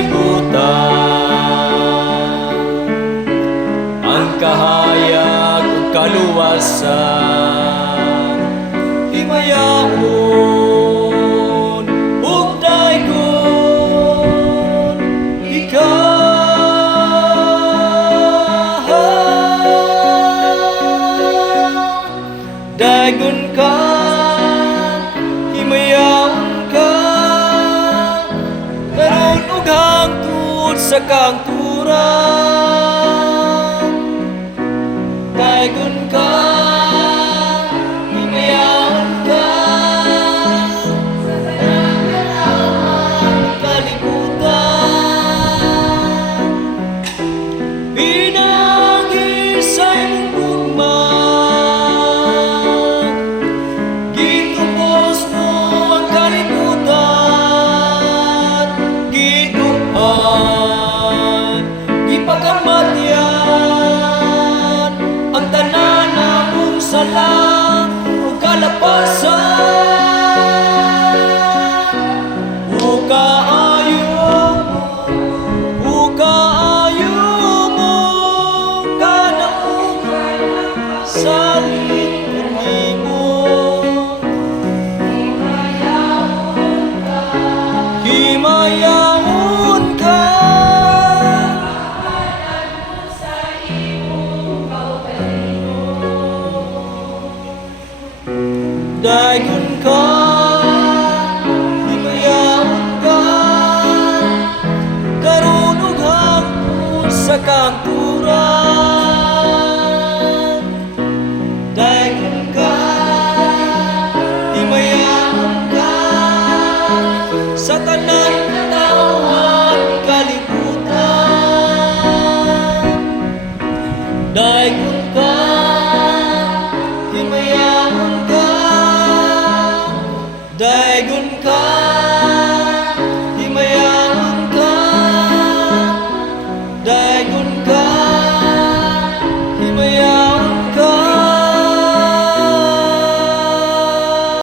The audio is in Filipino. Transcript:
kalibutan, ang kahayag ug kaluwasan, himayaon ug daygon ikaw. Daygon ka, himayaon ka, karon ug hangtod sa kangturan. Daygon ka, himayaon ka, sa tanang kalibutan. Pinagi sa imong gugma, gitubos mo ang kalibutan, giduhan, gipakamatyan ang tanan namong sala ug kalapasan. O kaayo mo kanang salit kanimo, himayaon ka, daygon ka, himayaon ka, karon ug hangtod sa kangturan. Daygon ka, himayaon ka, sa tanan katawhan kalibutan. Daygon ka, himayaon ka, daygon ka.